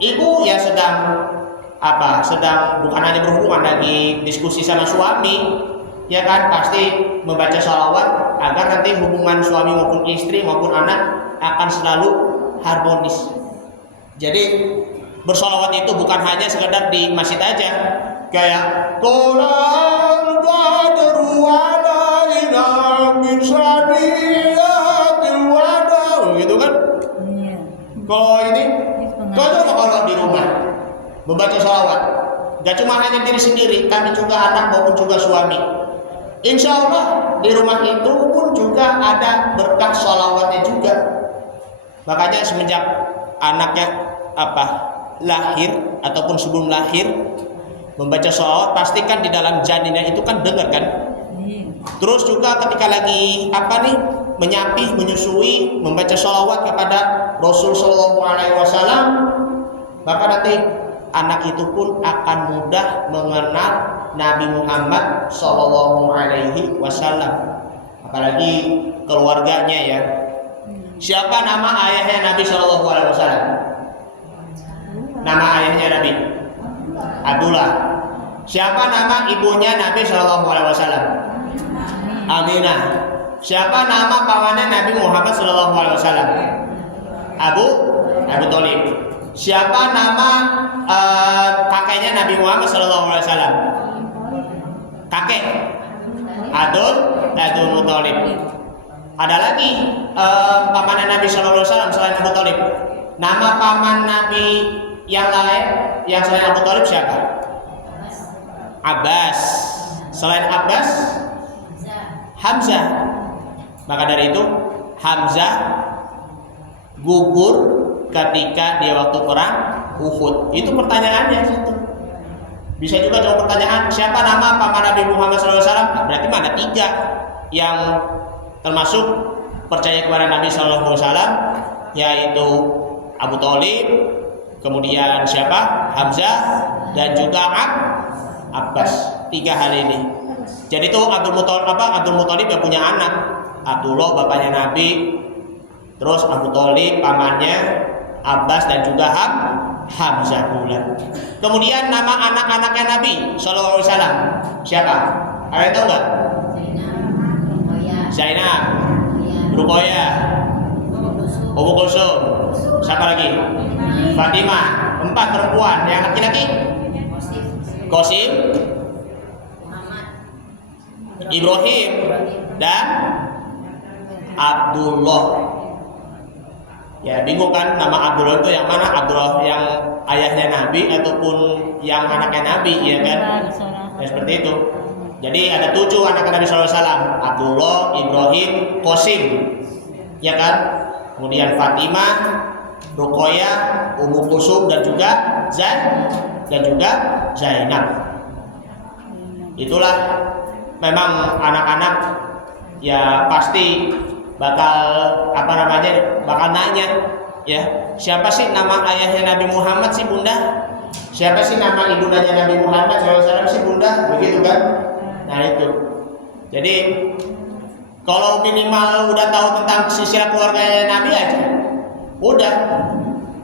ibu ya sedang bukan hanya berhubungan, lagi diskusi sama suami, ya kan, pasti membaca sholawat agar nanti hubungan suami maupun istri maupun anak akan selalu harmonis. Jadi bersolawat itu bukan hanya sekedar di masjid aja, kayak tolal badru alaina min saniyatil wada gitu kan. Kalau ini kalau di rumah membaca sholawat, gak cuma hanya diri sendiri, tapi juga anak maupun juga suami. Insya Allah di rumah itu pun juga ada berkah sholawatnya juga. Makanya semenjak anaknya lahir ataupun sebelum lahir membaca sholawat, pastikan di dalam janinnya itu kan dengar kan. Terus juga ketika lagi menyapi, menyusui, membaca sholawat kepada Rasul Sallallahu Alaihi Wasallam, maka nanti anak itu pun akan mudah mengenal Nabi Muhammad Sallallahu Alaihi Wasallam, apalagi keluarganya ya. Siapa nama ayahnya Nabi Sallallahu Alaihi Wasallam? Nama ayahnya Nabi Abdullah. Siapa nama ibunya Nabi Sallallahu Alaihi Wasallam? Aminah. Siapa nama pamannya Nabi Muhammad Sallallahu Alaihi Wasallam? Abu Thalib. Siapa nama kakeknya Nabi Muhammad Sallallahu Alaihi Wasallam? Kakek Abdul Muthalib. Ada lagi pamannya Nabi Sallallahu Alaihi Wasallam selain Abu Thalib. Nama paman Nabi yang lain yang selain Abu Thalib siapa? Abbas. Selain Abbas, Hamzah. Maka dari itu Hamzah gugur ketika dia waktu perang Uhud. Itu pertanyaannya situ. Bisa juga coba pertanyaan, siapa nama paman Nabi Muhammad SAW? Berarti ada 3 yang termasuk percaya kepada Nabi SAW, yaitu Abu Thalib, kemudian siapa? Hamzah, dan juga Abbas. 3 hal ini. Jadi itu Abdul Muthalib yang punya anak. Abdullah bapaknya Nabi, terus Abu Thalib pamannya, Abbas dan juga Hamzah pula. Kemudian nama anak-anaknya Nabi Sallallahu Alaihi Wasallam siapa? Ada yang tahu nggak? Zainab, Ruqayyah, Ummu Kulsum, siapa lagi? Fatimah, 4 perempuan. Yang laki-laki Qasim, Ibrahim, dan Abdullah. Ya bingung kan nama Abdullah itu yang mana? Abdullah yang ayahnya Nabi ataupun yang anaknya Nabi, ya kan? Ya, seperti itu. Jadi ada 7 anak Nabi SAW: Abdullah, Ibrahim, Qasim, ya kan? Kemudian Fatimah, Ruqayyah, Ummu Kulsum, dan juga Zainab. Itulah memang anak-anak ya pasti bakal bakal nanya, ya, siapa sih nama ayahnya Nabi Muhammad sih Bunda? Siapa sih nama ibundanya Nabi Muhammad SAW sih Bunda? Begitu kan? Nah itu. Jadi kalau minimal udah tahu tentang silsilah keluarganya Nabi aja, udah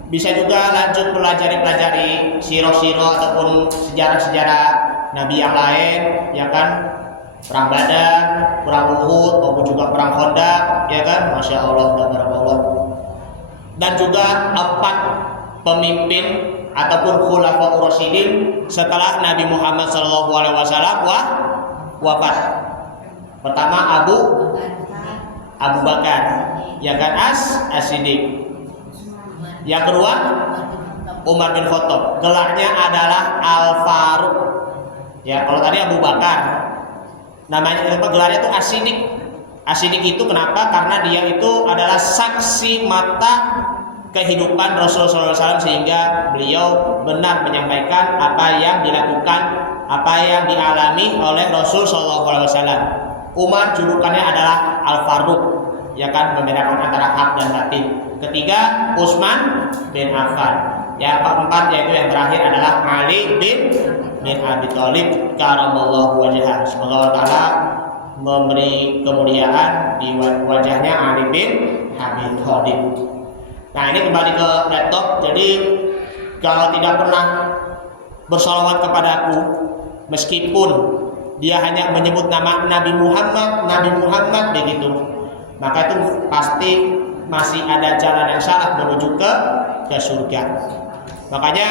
bisa juga lanjut pelajari siro-siro ataupun sejarah-sejarah Nabi yang lain, ya kan? Perang Badar, perang Uhud, maupun juga perang Khandaq, ya kan? Masya Allah, tabarakallah. Dan juga 4 pemimpin ataupun khulafaur rasyidin setelah Nabi Muhammad SAW wafat. Pertama Abu Bakar, ya kan? As-Siddiq. Yang kedua Umar bin Khattab, gelarnya adalah Al-Faruq. Ya, kalau tadi Abu Bakar, namanya gelarnya itu As-Siddiq. As-Siddiq itu kenapa? Karena dia itu adalah saksi mata kehidupan Rasulullah SAW, sehingga beliau benar menyampaikan apa yang dilakukan, apa yang dialami oleh Rasulullah SAW. Umar julukannya adalah Al-Faruq, ya kan, membedakan antara hak dan batil. Ketiga Utsman bin Affan. Yang keempat yaitu yang terakhir adalah Ali bin Abi Thalib karamallahu wajhah. Semoga Allah Ta'ala memberi kemuliaan di wajahnya Ali bin Abi Thalib. Nah, ini kembali ke laptop. Jadi kalau tidak pernah bersalawat kepadaku, meskipun dia hanya menyebut nama Nabi Muhammad begitu, maka itu pasti masih ada jalan yang salah menuju ke surga. Makanya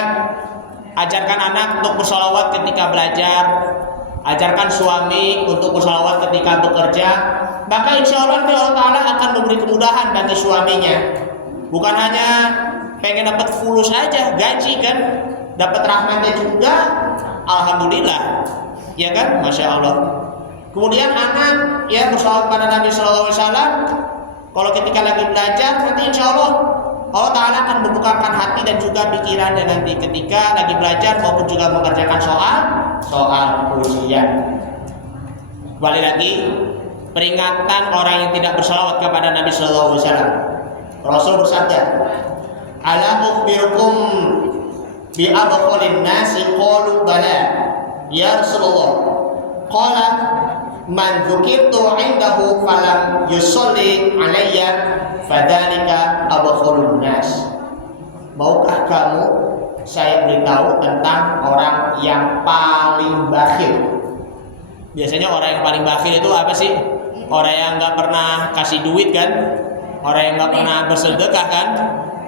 ajarkan anak untuk bersalawat ketika belajar, ajarkan suami untuk bersalawat ketika bekerja, maka insya Allah Allah Ta'ala akan memberi kemudahan bagi suaminya. Bukan hanya pengen dapat fulus aja, gaji kan, dapat rahmatnya juga, alhamdulillah, ya kan, masya Allah. Kemudian anak ya bersalawat pada Nabi SAW. Kalau ketika lagi belajar, nanti insya Allah Ta'ala akan membukakan hati dan juga pikirannya nanti ketika lagi belajar maupun juga mengerjakan soal ujian. Kembali lagi, peringatan orang yang tidak bersalawat kepada Nabi SAW. Rasul bersabda, "Ala ukhbirukum bi abqalin nasi?" Qalu bala ya Rasulullah. Qala man dzukirtu indahu falam yusolli alayya fadzalika abqalun nas. Maukah kamu saya beritahu tentang orang yang paling bakhil? Biasanya orang yang paling bakhil itu apa sih? Orang yang nggak pernah kasih duit kan? Orang yang nggak pernah bersedekah kan?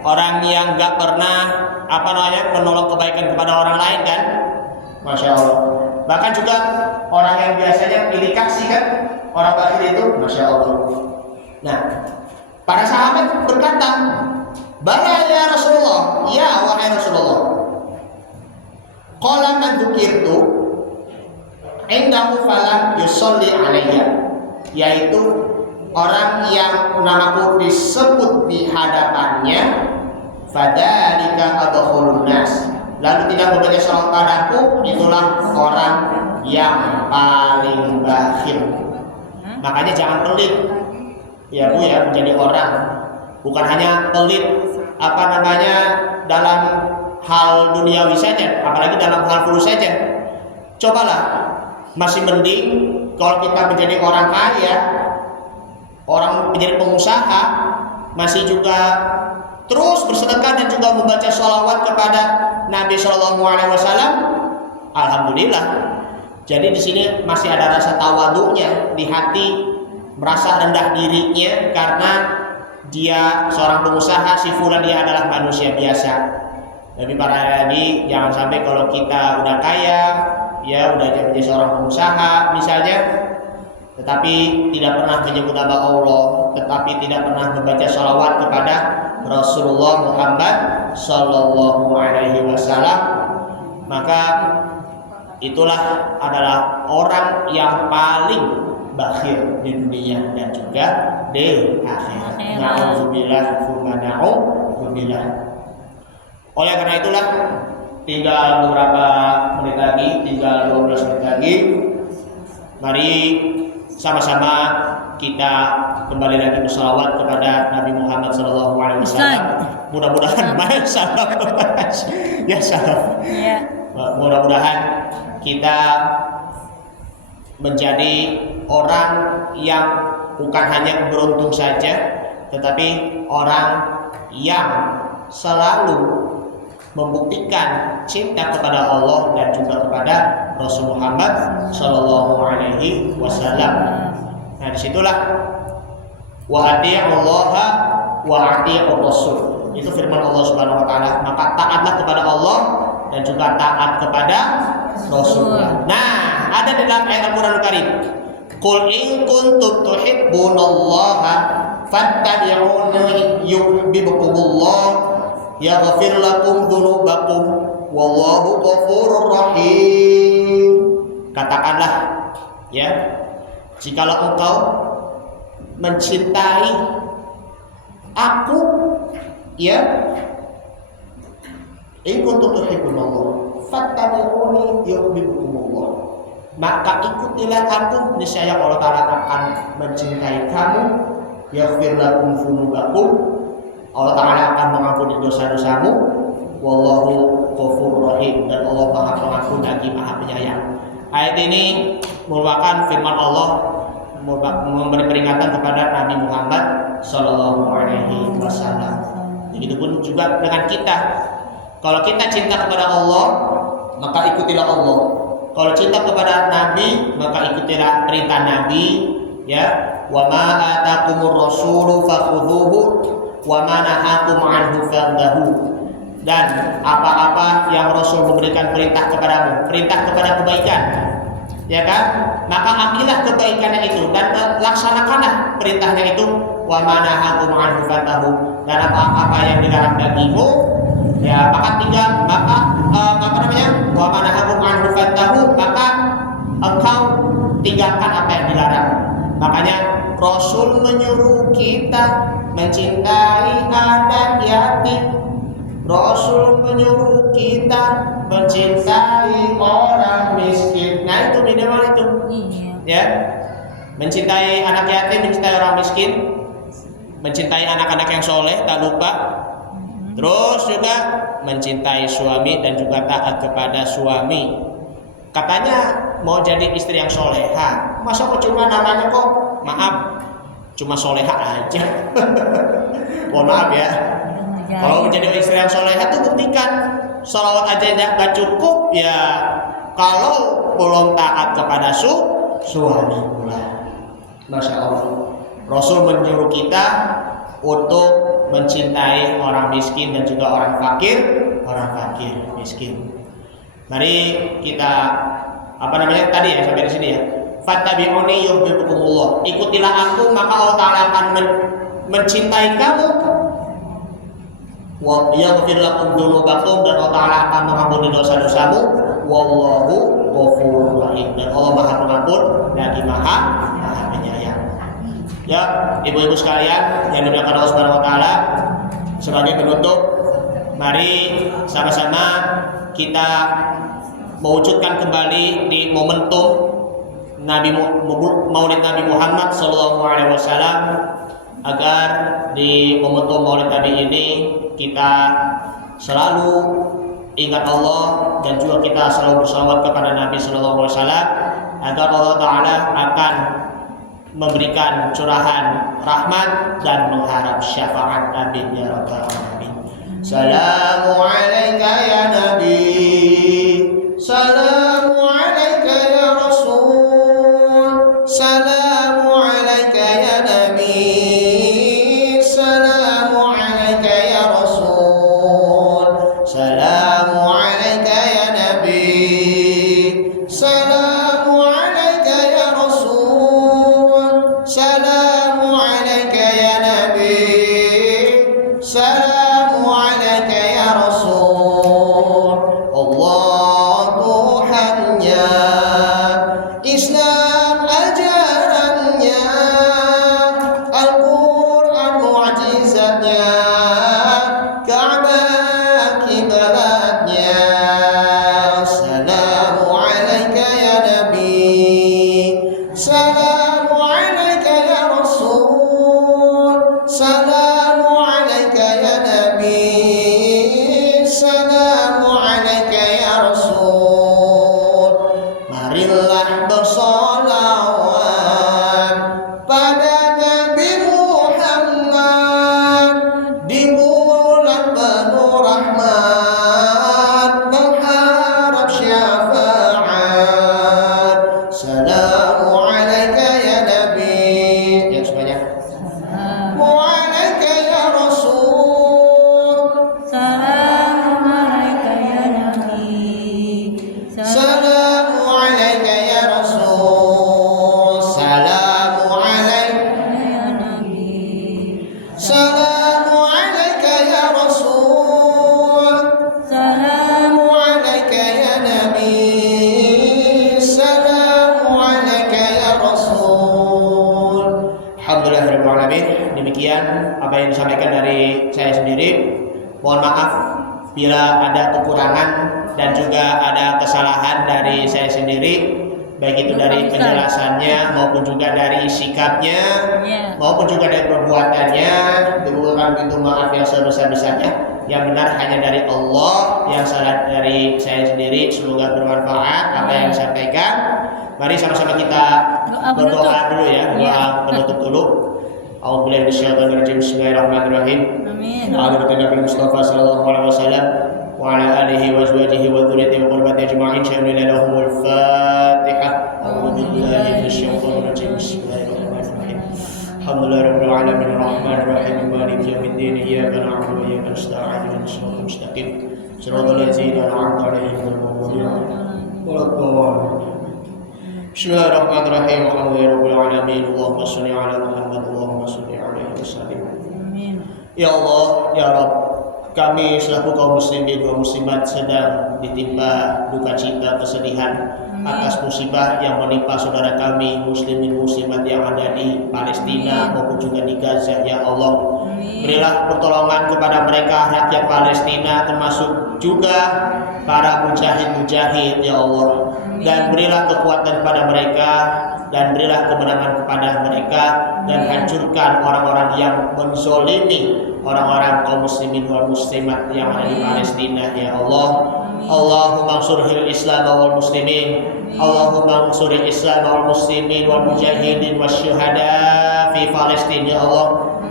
Orang yang nggak pernah menolong kebaikan kepada orang lain kan? Masya Allah. Bahkan juga orang yang biasanya pilih kasih kan, orang bakhil itu, masya Allah. Nah, para sahabat berkata, "Bala ya Rasulullah, ya wahai Rasulullah." Qala man dzukirtu indahu falam yusolli alayya, yaitu orang yang namaku disebut di hadapannya, fadzalika adkhulun nas, lalu tidak membaca salawat padaku, itulah orang yang paling bakhil. Makanya jangan pelit ya Bu ya, menjadi orang. Bukan hanya pelit dalam hal duniawi saja, apalagi dalam hal fulus saja. Cobalah, masih mending kalau kita menjadi orang kaya, orang menjadi pengusaha, masih juga terus bersedekah dan juga membaca sholawat kepada Nabi SAW. Alhamdulillah. Jadi di sini masih ada rasa tawadhunya di hati, merasa rendah dirinya karena dia seorang pengusaha, si fulan dia adalah manusia biasa. Lebih parah lagi, jangan sampai kalau kita udah kaya, ya udah jadi seorang pengusaha misalnya, tetapi tidak pernah menyebut nama Allah, tetapi tidak pernah membaca sholawat kepada Rasulullah Muhammad Sallallahu Alaihi Wasallam, maka itulah adalah orang yang paling bakhil di dunia dan juga di akhirat. Na'udzubillah tsumma na'udzubillah. Oleh karena itulah, tinggal beberapa menit lagi, tinggal 12 menit lagi, mari sama-sama kita kembali lagi bersalawat kepada Nabi Muhammad SAW. Mudah-mudahan ya salaf. Ya. Mudah-mudahan kita menjadi orang yang bukan hanya beruntung saja, tetapi orang yang selalu membuktikan cinta kepada Allah dan juga kepada Rasul Muhammad Sallallahu Alaihi Wasallam. Nah, disitulah wa ati'ullaha wa ati'ur Rasul. Itu firman Allah Subhanahu Wa Taala. Maka taatlah kepada Allah dan juga taat kepada Rasulullah. Nah, ada di dalam ayat Al-Quran Al-Karim. Qul in kuntum tuhibbunallaha fattabi'uni yuhibbukumullah yaghfir lakum dzunubakum wallahu ghafurur rahim. Katakanlah, ya, jikalau engkau mencintai aku, ya, in kuntum tuhibbunallah fattabi'uni yuhibbukumullah, maka ikutilah aku, niscaya Allah Ta'ala akan mencintai kamu. Yaghfir lakum dzunubakum, Allah Ta'ala akan mengampuni dosa-dosamu. Wallahu ghafurur rahim, dan Allah Maha Pengampun lagi Maha Penyayang. Ayat ini merupakan firman Allah memberi peringatan kepada Nabi Muhammad Sallallahu Alaihi Wasallam. Begitupun juga dengan kita. Kalau kita cinta kepada Allah, maka ikutilah Allah. Kalau cinta kepada Nabi, maka ikutilah perintah Nabi. Ya, wa ma atakumur rasulu fakhudhuhu wa ma nahakum anhu fantahu. Dan apa-apa yang Rasul memberikan perintah kepadamu, perintah kepada kebaikan, ya kan? Maka ambillah kebaikannya itu dan laksanakanlah perintahnya itu. Wa ma nahakum anhu fantahu. Dan apa-apa yang dilarang bagimu, ya maka tinggal wa ma nahakum anhu fantahu, maka engkau tinggalkan apa yang dilarang. Makanya Rasul menyuruh kita mencintai anak yatim. Rasul menyuruh kita mencintai orang miskin. Nah, itu minimal itu. Ya. Mencintai anak yatim, mencintai orang miskin, mencintai anak-anak yang soleh, tak lupa. Terus juga mencintai suami dan juga taat kepada suami. Katanya mau jadi istri yang soleha, masa kok cuma namanya kok, maaf, cuma soleha aja. Mohon maaf ya. Kalau menjadi istri yang soleha itu buktikan sholawat aja nggak cukup ya. Kalau belum taat kepada suami pula. Masya Allah. Rasul menyuruh kita untuk mencintai orang miskin dan juga orang fakir miskin. Mari kita tadi ya, sampai di sini ya. Fattabi'uni yuhibbukumullah. Ikutilah aku, maka Allah Ta'ala akan mencintai kamu. Wa yaghfir lakum dzunubakum, dan Allah Ta'ala akan mengampuni dosa-dosamu. Wallahu ghafurur rahim, dan Allah Maha Pengampun lagi Maha Penyayang. Ya, ibu-ibu sekalian yang dimuliakan Allah Subhanahu wa taala, sebagai penutup, mari sama-sama kita mewujudkan kembali di momentum Maulid Nabi Muhammad sallallahu alaihi wasallam, agar di momentum Maulid Nabi ini kita selalu ingat Allah dan juga kita selalu bersalawat kepada Nabi sallallahu alaihi wasallam, agar Allah Ta'ala akan memberikan curahan rahmat dan mengharap syafaat Nabi ya rabbal alamin. Salamu alaika ya Nabi, salamu alaika ya Rasul, salamu alaika ya Nabi, salamu alaika ya Rasul, salamu alaika ya Rasul. Allah Tuhannya, Islam ajarannya, Al-Quran mu'jizatnya, Ka'bah kiblatnya. Salamu alaika ya Nabi, salamu alaika ya Rasul, salamu alaika ya Nabi, salamu alaika ya Rasul. Marilah bersolawat pada Nabi Muhammad di bulan penuh rahmat, mengharap syafaat. Salamu alaika ya Nabi, ya semuanya. Salamu alaika ya Rasul, Salamu alaika ya Nabi. salamu alaika ya Rasul, salamu alaika ya Nabi. salamu alaika ya Rasul, salamu alaika ya Nabi, salamu alaika ya Rasul. Alhamdulillahirabbil alamin. Demikian apa yang disampaikan dari saya sendiri. Mohon maaf bila ada kekurangan dan juga ada kesalahan dari saya sendiri, baik itu dari penjelasannya maupun juga dari sikapnya maupun juga dari perbuatannya. Diberikan pintu maaf yang sebesar-besarnya. Yang benar hanya dari Allah, yang salah dari saya sendiri. Semoga bermanfaat apa yang disampaikan. Mari sama-sama kita berdoa dulu ya, doa penutup dulu. A'udzubillahi minasyaitonir rajim. Bismillahirrahmanirrahim. Amin. Alhamdulillah Nabi Mustafa sallallahu alaihi wasallam wa ala alihi wa azwajihi wa dzurriyyatihi wa qurbati ajma'in. Syamilna lahumul Fatihah. A'udzubillahi minasyaitonir rajim. Bismillahirrahmanirrahim. Alhamdulillahirabbil alamin arrahmanir rahim maliki yaumiddin iyyaka na'budu wa iyyaka nasta'in ihdinas siratal mustaqim siratal ladzina an'amta 'alaihim ghairil maghdubi 'alaihim waladdallin. Bismillahirrahmanirrahim. Alhamdulillahirabbil alamin. Allahumma shalli ala Muhammad, Allahumma shalli alaihi wasallam. Amin. Ya Allah, ya Rabb, kami selaku kaum muslimin dan muslimat sedang ditimpa duka cita, kesedihan atas musibah yang menimpa saudara kami muslimin muslimat yang ada di Palestina maupun juga di Gaza. Ya Allah, berilah pertolongan kepada mereka rakyat Palestina, termasuk juga para mujahid-mujahid ya Allah, dan berilah kekuatan kepada mereka dan berilah kemenangan kepada mereka, dan hancurkan orang-orang yang menzolimi orang-orang kaum muslimin wal muslimat yang ada di Palestina ya Allah. Allahumma ansuril Islam wal muslimin, Allahumma ansuril Islam wal muslimin wal mujahidin wasyuhada fi Palestina ya Allah,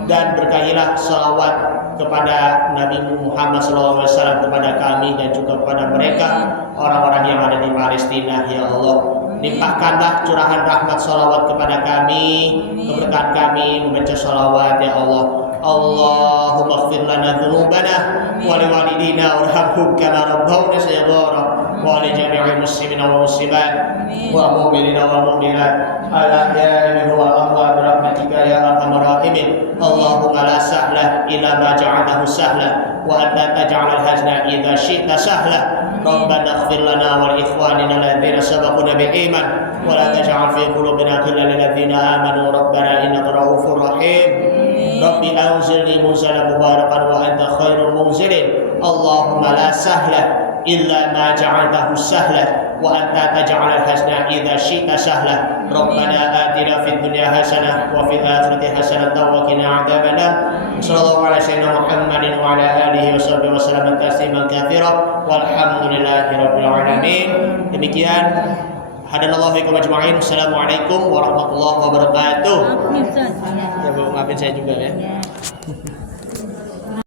dan berkahilah salawat kepada Nabi Muhammad SAW kepada kami dan juga kepada mereka orang-orang yang ada di Palestina ya Allah. Limpahkanlah curahan rahmat salawat kepada kami, keberkahan kami membaca salawat ya Allah. Allahumma ighfir lana dhunubana wa liwalidina warhamhum kama rabbawna saghira wa li jami'il muslimina wal muslimat wa mu'minina wal mu'minat ala ahya'i minhum wal amwat bi rahmatika ya arhamar rahimin. Allahumma la sahla illa ma ja'altahu sahla wa anta taj'alul hazna idza syi'ta sahla. Rabbana ighfir lana wa li ikhwanina alladhina sabaquna bil iman wa la taj'al fi qulubina ghillan lil ladzina amanu rabbana innaka ra'ufur rahim. Rabbi anzilni munzalan mubarakan wa anta khairul munzilin. Allahumma la sahla illa ma ja'altahu sahla wa anta taj'alul hazna idza syi'ta sahla. Rabbana atina fid dunya hasanah wa fil akhirati hasanah wa qina adzabannar. Sallallahu alaihi wasallam Muhammadin wa ala alihi wa sallam tasliman katsira walhamdulillahi rabbil alamin. Demikian hadanallahu fikum ajma'in. Assalamualaikum warahmatullahi wabarakatuh. Maaf nih Ustaz. Ya, Bu, maafin saya juga ya. Ya.